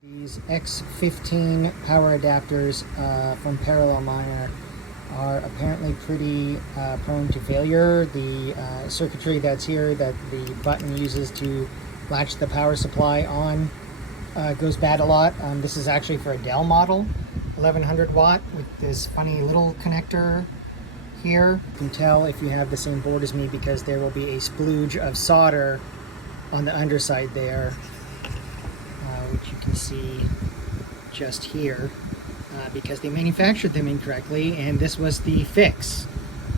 These X15 power adapters from Paralell Miner are apparently pretty prone to failure. The circuitry that's here that the button uses to latch the power supply on goes bad a lot. This is actually for a Dell model, 1100 watt, with this funny little connector here. You can tell if you have the same board as me because there will be a splooge of solder on the underside there, which you can see just here, because they manufactured them incorrectly, and this was the fix.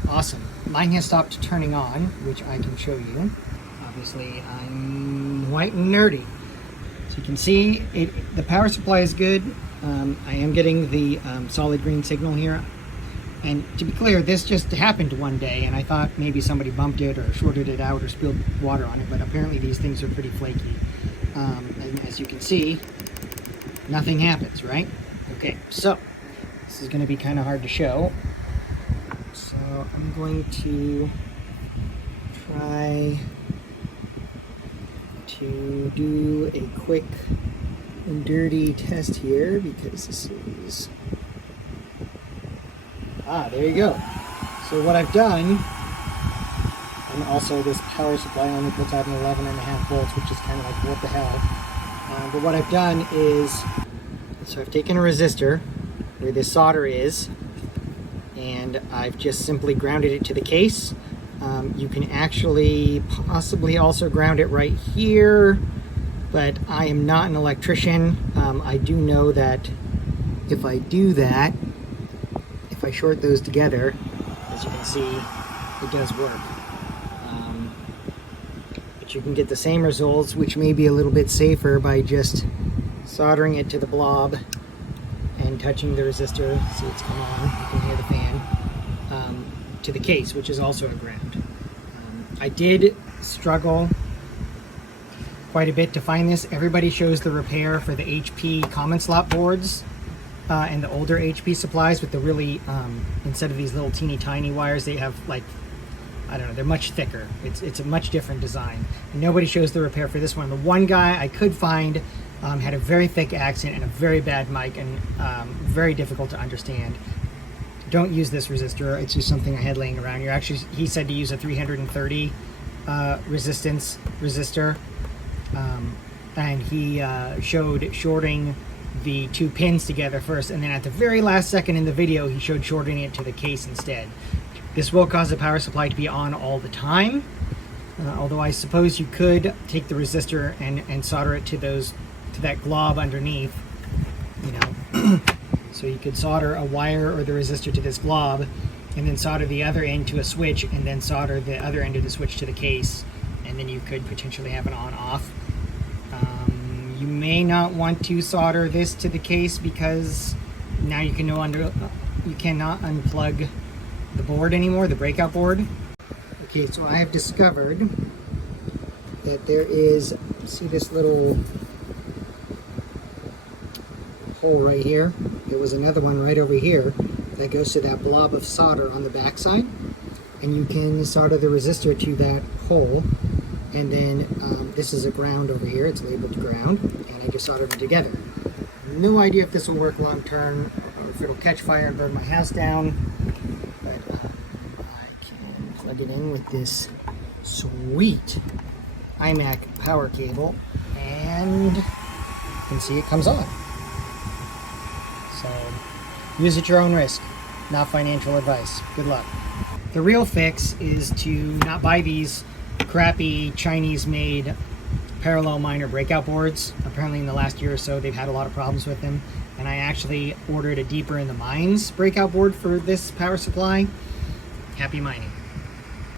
Awesome. Mine has stopped turning on, which I can show you. Obviously, I'm white and nerdy. So you can see the power supply is good. I am getting the solid green signal here. And to be clear, this just happened one day, and I thought maybe somebody bumped it or shorted it out or spilled water on it, but apparently these things are pretty flaky. And as you can see, nothing happens, right? Okay, so this is going to be kind of hard to show. So I'm going to try to do a quick and dirty test here, because this is... there you go. So what I've done, and also this power supply only puts out an 11.5 volts, which is kind of like, what the hell? But what I've done is, so I've taken a resistor where this solder is, and I've just simply grounded it to the case. You can actually possibly also ground it right here, but I am not an electrician. I do know that if I do that, if I short those together, as you can see, it does work. But you can get the same results, which may be a little bit safer, by just soldering it to the blob and touching the resistor. See, it's come on, you can hear the fan, to the case, which is also a ground. I did struggle quite a bit to find this. Everybody shows the repair for the HP common slot boards and the older HP supplies with the really, instead of these little teeny tiny wires, they have, like, I don't know, they're much thicker. It's a much different design. And nobody shows the repair for this one. The one guy I could find had a very thick accent and a very bad mic, and very difficult to understand. Don't use this resistor. It's just something I had laying around here. Actually, he said to use a 330 resistance resistor, and he showed shorting the two pins together first, and then at the very last second in the video he showed shorting it to the case instead. This will cause the power supply to be on all the time, although I suppose you could take the resistor and solder it to that glob underneath, you know. So you could solder a wire or the resistor to this glob, and then solder the other end to a switch, and then solder the other end of the switch to the case, and then you could potentially have an on-off. You may not want to solder this to the case, because now you cannot unplug the board anymore, the breakout board. Okay, so I have discovered that there is, see this little hole right here? There was another one right over here that goes to that blob of solder on the back side, and you can solder the resistor to that hole. And then this is a ground over here, it's labeled ground, and I just soldered them together. No idea if this will work long term, or if it'll catch fire and burn my house down, but I can plug it in with this sweet iMac power cable, and you can see it comes on. So use at your own risk, not financial advice. Good luck. The real fix is to not buy these crappy Chinese-made Paralell Miner breakout boards. Apparently in the last year or so they've had a lot of problems with them, and I actually ordered a Deeper in the Mines breakout board for this power supply. Happy mining.